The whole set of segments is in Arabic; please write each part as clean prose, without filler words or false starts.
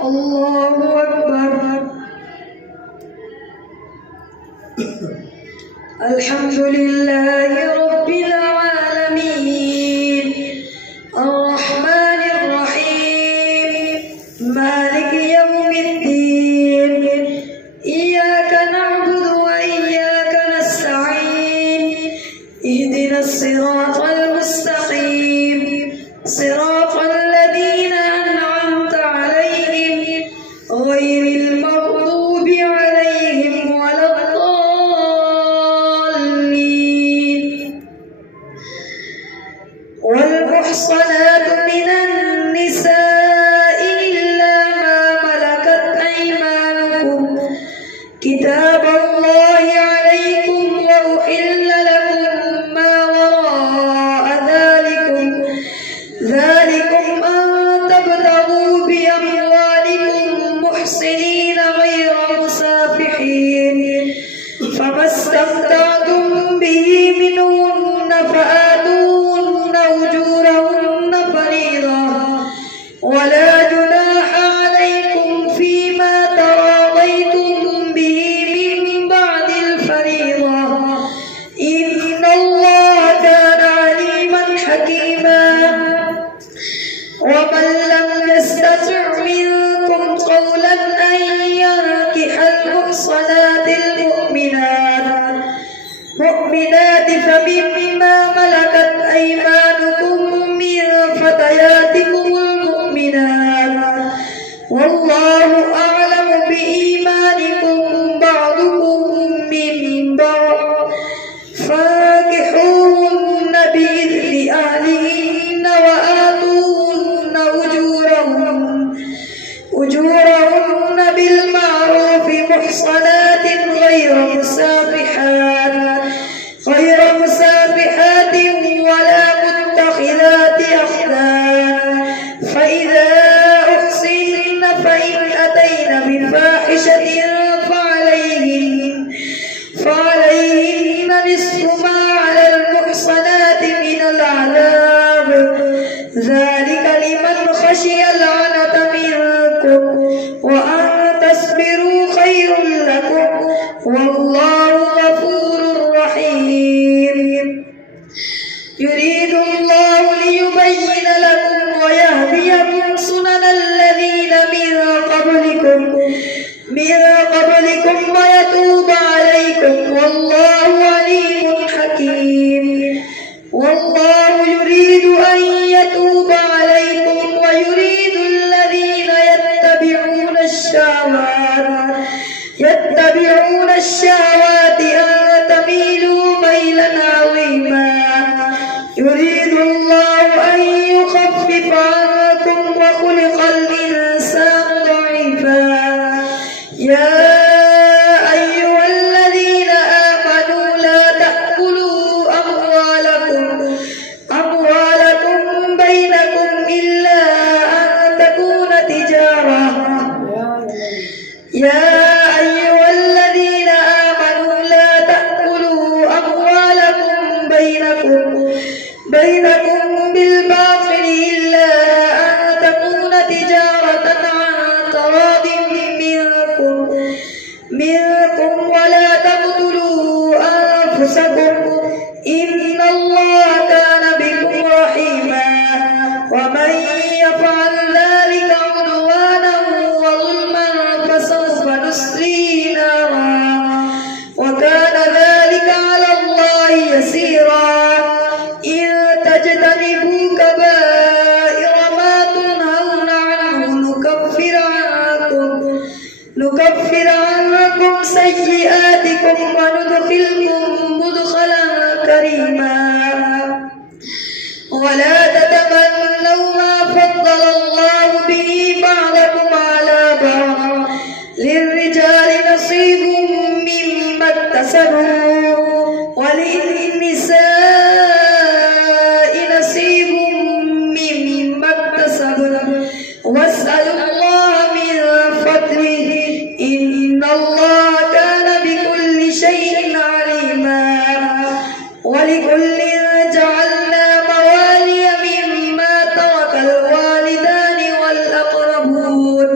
الله أكبر. الحمد لله رب العالمين الرحمن الرحيم مالك يوم الدين إياك نعبد وإياك نستعين اهدنا الصراط المستقيم صراط الذين أنعمت عليهم غير المغضوب عليهم ولا الضالين. والمحصنات من النساء إلا ما ملكت أيمانكم كتاب الله عليكم وأحل لكم ما وراء ذلكم أن تبتغوا بأموالكم محصنين غير مسافحين فما استمتعتم به منهن فآتوهن أجورهن فريضة ولا جناح عليكم فيما تراضيتم به من بعد الفريضة إن الله كان عليما حكيما. ومن لم يستطع منكم قولا أن ينكح المحصنات المؤمنات فمما ملكت أيمانكم من فتياتكم المؤمنات والله أعلم بإيمانكم بعضكم من بعض فانكحوهن بإذن أهلهن وآتوهن أجورهن بالمعروف محصنات غير مسافحات ولا متخذات أخدان فإذا أحصن فإن أتين بفاحشة فعليهن نصف ما على المحصنات من العذاب ذلك لمن خشي العنة منكم وأن تصبروا خير لكم والله غفور رحيم. يريد الله ليبين لكم ويهديكم سنن الذين من قبلكم ويتوب عليكم والله عليم حكيم. والله يريد أن يتوب عليكم ويريد الذين يتبعون الشهوات أن تميلوا ميلا عظيما. يريد الله أن يخفف عنكم وخلق الإنسان ضعيفا. يا أيها الذين آمنوا لا تأكلوا أموالكم بينكم إلا أن تكون تجارة. يا أيها الذين آمنوا لا تأكلوا أموالكم بينكم بالباطل إلا أن تكون تجارة عن تراض منكم ولا تقتلوا أنفسكم إن الله كان بكم رحيما. ومن يفعل ذلك عدوانا وظلما فسوف نصليه نارا وكان ذلك على الله يسيرا. إن تجتنبوا كبائر ما تنهون عنه نكفر عنكم سيئاتكم وندخلكم مدخلا كريما. ولا تتمنوا ما فضل الله به بعضكم على بعض للرجال نصيب مما اكتسبوا وللنساء نصيب مما اكتسبوا واسألوا الله من فضله إن الله كان بكل شيء عليما. ولكل جعلنا موالي مما ترك الوالدان والأقربون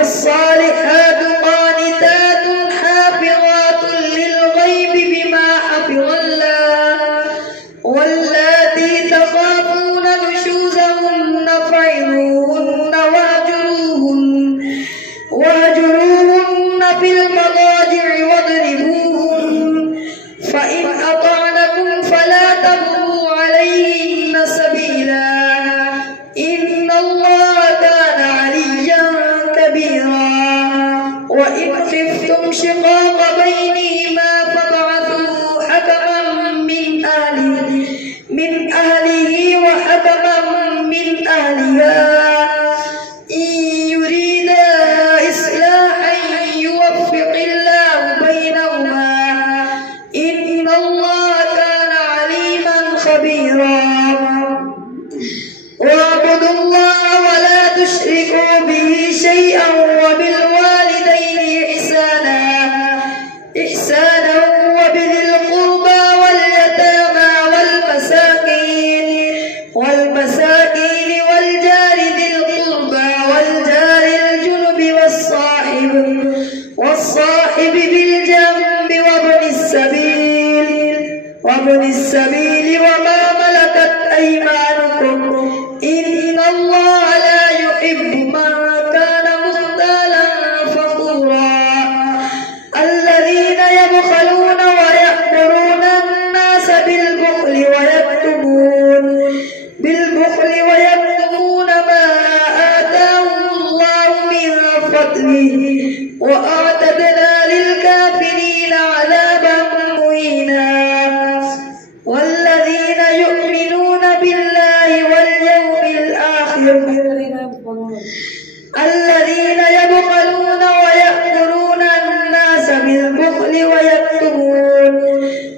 فالصالحات قانتات حافظات للغيب بما حفظ الله واللاتي تخافون نشوزهن فعظوهن واهجروهن في المضاجع واضربوهن فإن أطعنكم فلا تبغوا عليهن سبيلا إن الله كان عليا كبيرا وإن خفتم شقاق بينهما فابعثوا حكما من أهله وحكما من أهلها إن يريدا إصلاحا يوفق الله بينهما إن الله كان عليما خبيرا واعبدوا الله ولا تشركوا به شيئا وبالوالدين إحسانا وبذي القربى واليتامى والمساكين والجار ذي القربى والجار الجنب والصاحب بالجنب وابن السبيل وما ملكت أيمانكم إن الله لا يحب من كان مختالا فخورا الذين يبخلون ويأمرون الناس بالبخل ويكتمون ما آتاهم الله من فضله وأعتدنا للكافرين عذابا مهينا والذين يؤمنون بالله واليوم الآخر الذين يبخلون ويأمرون الناس بالبخل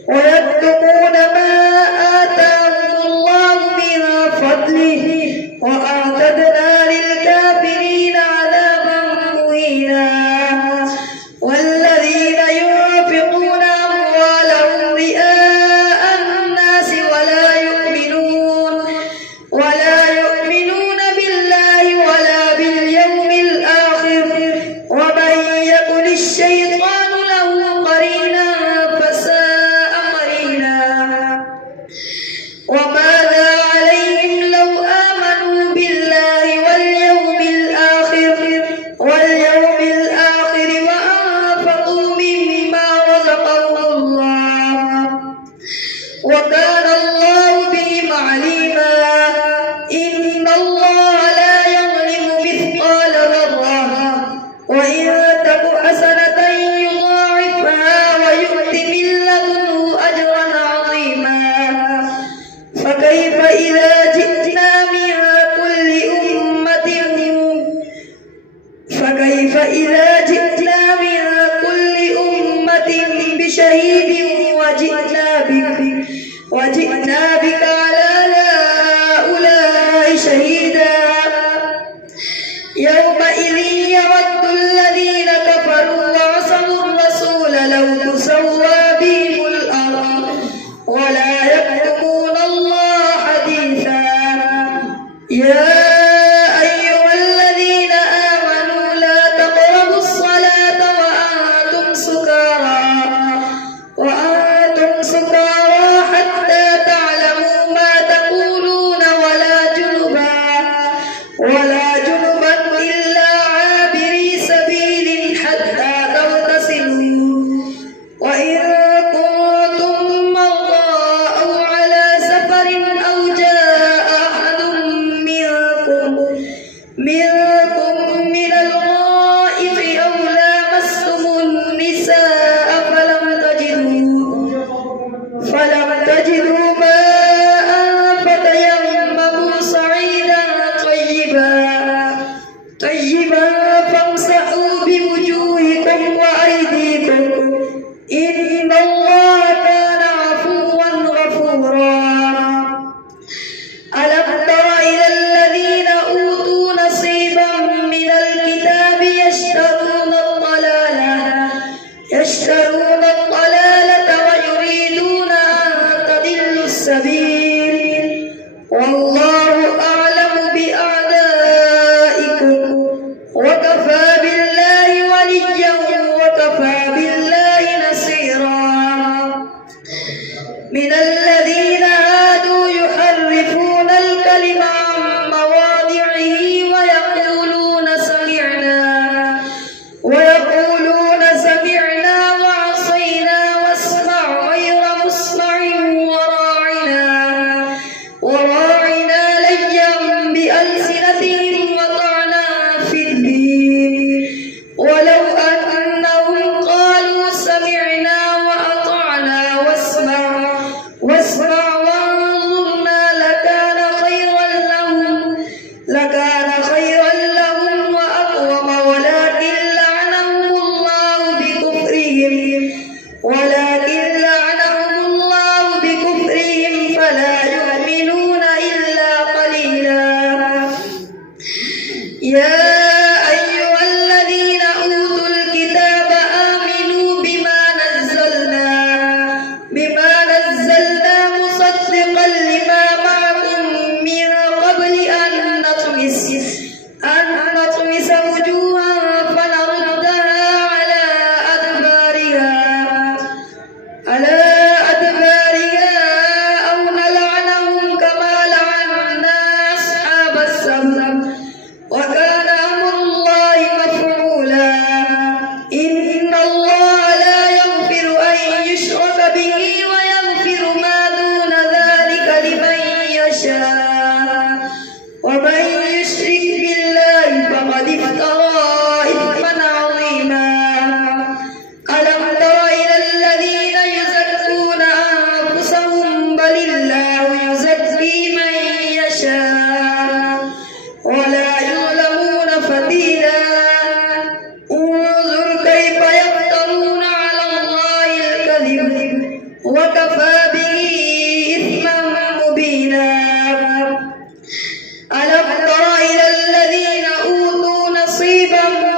ويكتمون ما آتاهم الله من فضله وأعتدنا للكافرين عذابا مهينا والذين ينفقون أموالهم رئاء الناس ولا يؤمنون بالله ولا باليوم الآخر ومن يكن الشيطان له قرينا فساء قرينا وماذا عليهم لو آمنوا بالله واليوم الآخر وأنفقوا مما رزقهم الله وكان الله بهم عليما إن الله لا يظلم مثقال ذرة وإن تك حسنة يضاعفها ويؤت من لدنه أجرا عظيما فكيف إذا جئنا من كل أمة بشهيد وجئنا بك على هؤلاء شهيدا يومئذ يود الذين كفروا وعصوا الرسول لو تسوى بهم الأرض ولا يكتمون الله حديثا يا أيها الذين آمنوا لا تقربوا الصلاة وأنتم سكارى حتى تعلموا ما تقولون ولا جنبا إلا عابري سبيل حتى تغتسلوا وإن كنتم مرضى أو على سفر أو جاء أحد منكم من الغائط أو لامستم النساء فلم تجدوا ماء فتيمموا صعيدا طيبا فامسحوا بوجوهكم وأيديكم إن الله كان عفوا غفورا ألم تر إلى الذين أوتوا نصيبا من الكتاب يشترون الضلالة ويريدون أن تضلوا السبيل والله أعلم بأعدائكم وكفى بالله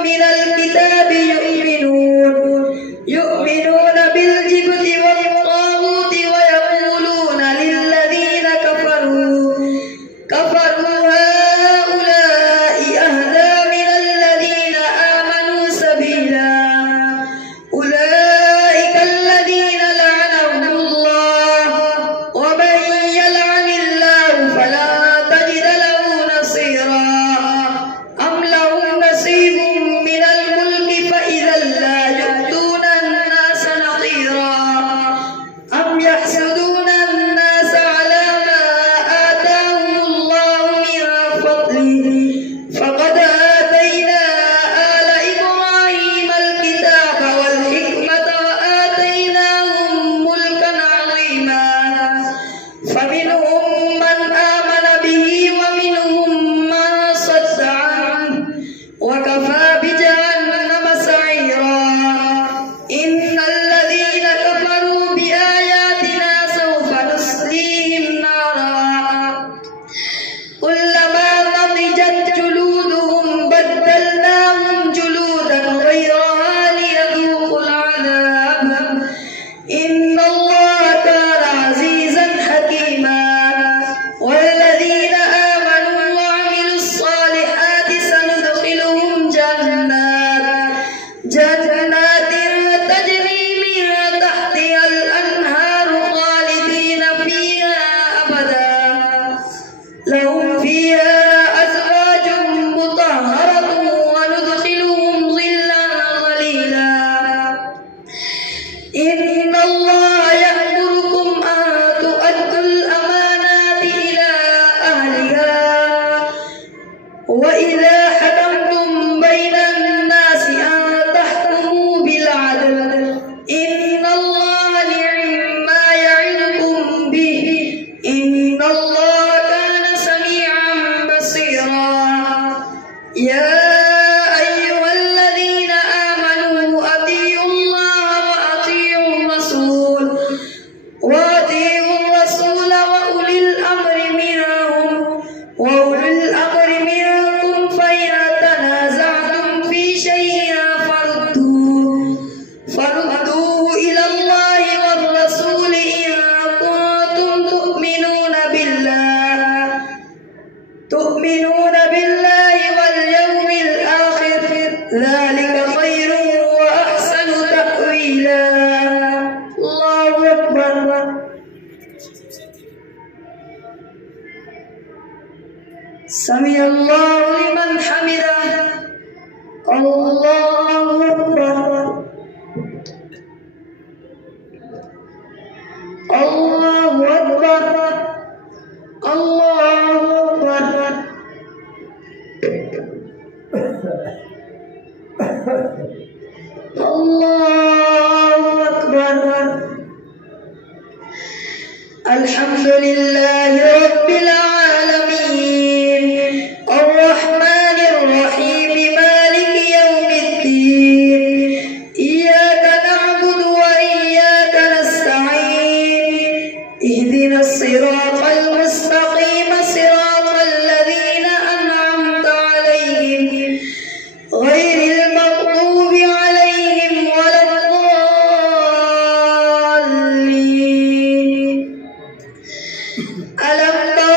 من الكتاب يؤمنون بالجبت والطاغوت ويقولون للذين كفروا هؤلاء أهدى من الذين آمنوا سبيلا أولئك الذين لعنهم الله ومن يلعن الله فلا تجد له نصيرا أم لهم نصيب من الملك فإذا لا يؤتون الناس نقيرا أم يحسدون الناس على ما آتاهم الله من فضله فقد آتينا آل إبراهيم الكتاب والحكمة وآتيناهم ملكا عظيما فمنهم من آمن به ومنهم من صد عنه وكفى بجهنم سعيرا إن الذين كفروا بآياتنا سوف نصليهم نارا كلما نضجت جلودهم بدلناهم جلودا غيرها ليذوقوا العذاب إن الله كان عزيزا حكيما والذين آمنوا وعملوا الصالحات سندخلهم جنات تجري من تحتها الأنهار خالدين فيها أبدا لهم فيها أزواج مطهرة وندخلهم ظلا ظليلا إن الله يأمركم أن تؤدوا الأمانات إلى أهلها وإذا حكمتم بين الناس أن تحكموا بالعدل إن الله نعم ما يعظكم به إن الله كان سميعا بصيرا يا أيها الذين آمنوا أطيعوا الله وأطيعوا الرسول وأولي الأمر منكم فإن تنازعتم في شيء فردوه إلى الله والرسول إن كنتم تؤمنون بالله واليوم الآخر ذلك خير وأحسن تأويلا الله أكبر سمع الله لمن حمده الله أكبر الله أكبر الله أكبر الله أكبر الحمد لله رب العالمين الرحمن الرحيم مالك يوم الدين إياك نعبد وإياك نستعين اهدنا الصراط المستقيم صراط الذين أنعمت عليهم غير المغضوب عليهم ولا الضالين ألم تر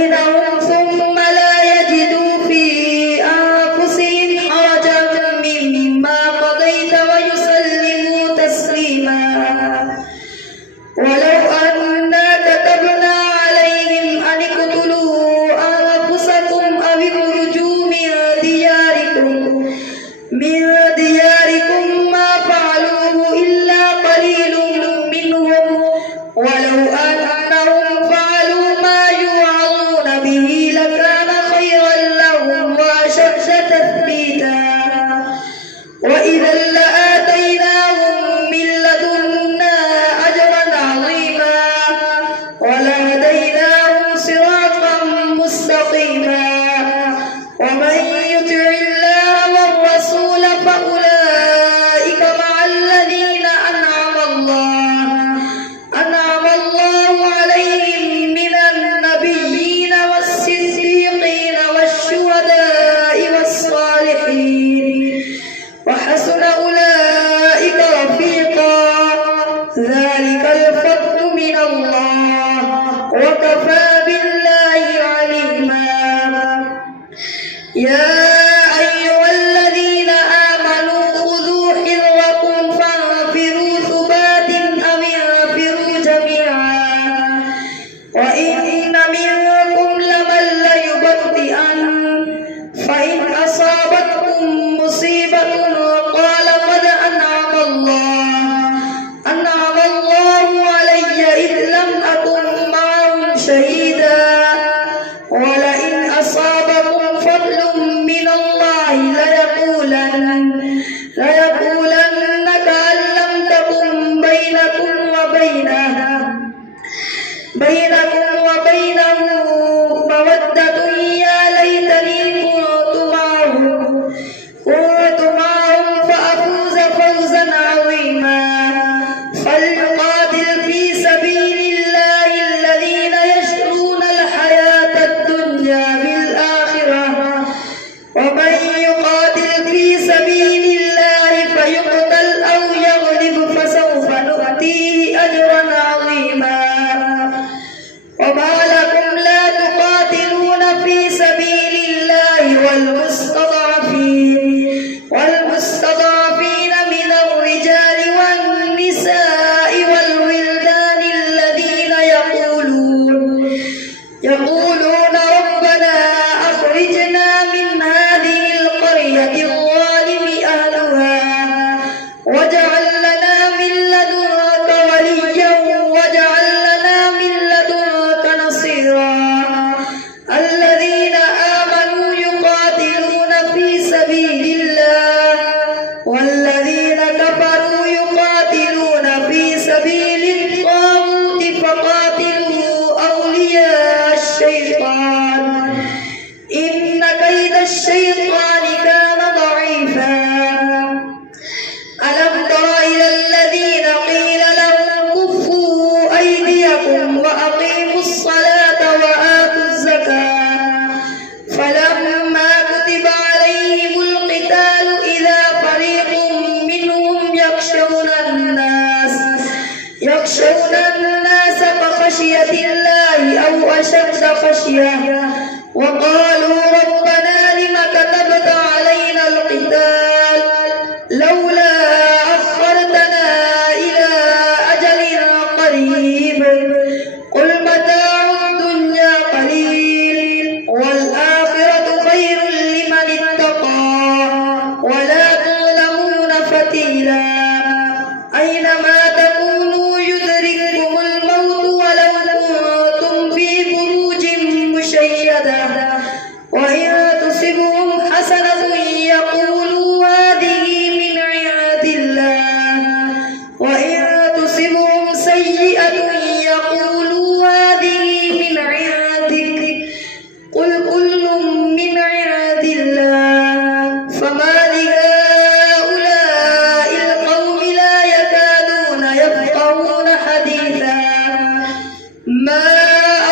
بينهم ثم لا يجدوا في أنفسهم حرجا مما قضيت ويسلموا تسليما. ولو أنا كتبنا عليهم أن اقتلوا أنفسكم أو اخرجوا من دياركم ما فعلوه إلا قليل منهم ولو أنهم فعلوا ما يوعظون به لكان خيرا لهم وأشد تثبيتا وإذا لآتيناهم من لدنا أجرا عظيما ولهديناهم صراطا مستقيما. ومن يطع الله والرسول فأولئك مع الذين أنعم الله عليهم من النبيين والصديقين والشهداء والصالحين وحسن أولئك رفيقا ذلك الفضل من الله وكفى بالله عليما. يا أيها الذين آمنوا خذوا حذركم فانفروا ثبات أو انفروا جميعا وإن منكم لمن ليبطئن فإن أصابتكم مصيبة قال قد أنعم الله علي إذ لم أكن معهم شهيدا ولئن أصابكم فضل من الله ليقولن كأن لم تكن بينكم وبينه مودة يا ليتني كنت معهم فأفوز فوزا عظيما. فليقاتل في سبيل الله الذين يشرون الحياة الدنيا بالآخرة ومن يقاتل في سبيل الله فيقتل أو يغلب فسوف نؤتيه أجرا عظيما. وما لكم لا تقاتلون في سبيل الله والمستضعفين من الرجال والنساء والولدان الذين يقولون ربنا أخرجنا من هذه القرية الظالم أهلها واجعل لنا من لدنك وليا واجعل لنا من لدنك نصيرا. الذين آمنوا يقاتلون في سبيل الله والذين كفروا يقاتلون في سبيل الطاغوت فقاتلوا أولياء الشيطان إن كيد الشيطان كان ضعيفا. ألم تر إلى الذين قيل لهم كفوا أيديكم وأقيموا الصلاة وآتوا الزكاة فلما كتب عليهم القتال إذا فريق منهم يخشون الناس كخشية الله أو أشد خشية وقالوا ربنا لم كتبت علينا القتال لولا أخرتنا إلى أجل قريب قل متاع الدنيا قليل والآخرة خير لمن اتقى ولا تظلمون فتيلا. أينما تكونوا يدرككم الموت ولو كنتم في بروج مشيدة وإن تصبهم حسنة يقولوا هذه من عند الله وإن تصبهم سيئة يقولوا هذه من عندك قل كل من عند الله. فما لهؤلاء القوم لا يكادون يفقهون حديثا. ما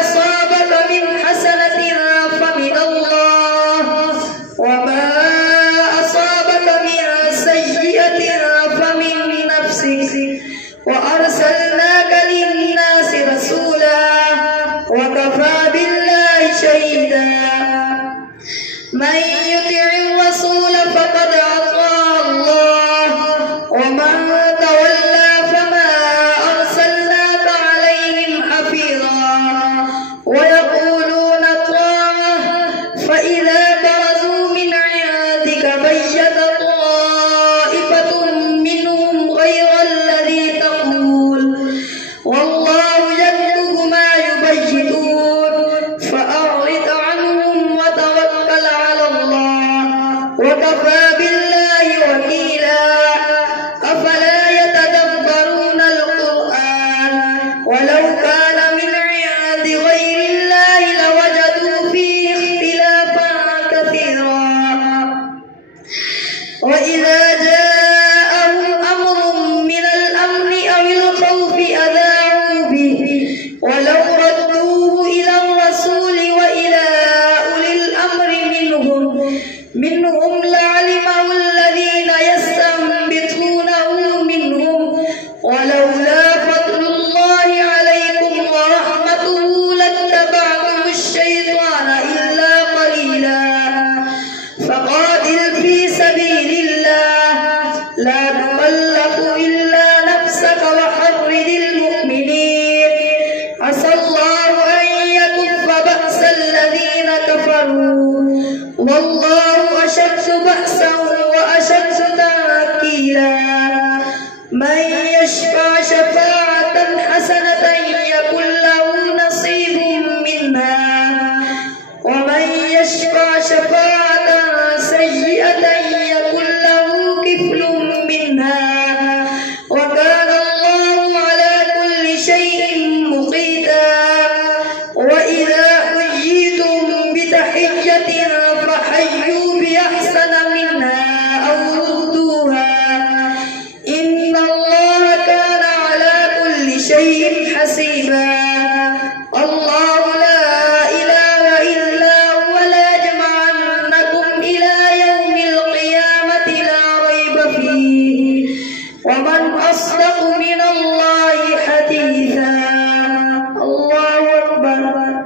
أصابك من حسنة فمن الله وما أصابك من سيئة فمن نفسك وأرسلناك للناس رسولا وكفى بالله من يطع الرسول فقد أطاع الله ومن تولى فما أرسلناك عليهم حفيظا ويقولون طاعة فإذا برزوا من عندك بيت طائفة منهم غير الذي تقول والله يكتب ما يبيتون فأعرض عنهم وتوكل على الله وكفى بالله وكيلا أفلا يتدبرون القرآن ولو كان من عند غير الله لوجدوا فيه اختلافا كثيرا وإذا جاءهم أمر من الأمن أو الخوف أذاعوا به ولو ردوه إلى الرسول وإلى أولي الأمر منهم لعلمه الذين يستنبطونه منهم ولولا فضل الله عليكم ورحمته لاتبعتم الشيطان إلا قليلا فقاتل في سبيل الله لا تكلف إلا نفسك وحرد المؤمنين عسى الله أن يكف بأس الذين كفروا والله أشد بأسا وأشد تنكيلا من يشفع شفاعة حسنة يكن له نصيب منها ومن يشفع شفاعة سيئة يكن له كفل منها وكان الله على كل شيء مقيتا وإذا حييتم بتحية فحيوا بأحسن منها أو ردوها إن الله كان على كل شيء حسيبا الله لا إله إلا هو ليجمعنكم إلى يوم القيامة لا ريب فيه ومن أصدق من الله حديثا الله أكبر.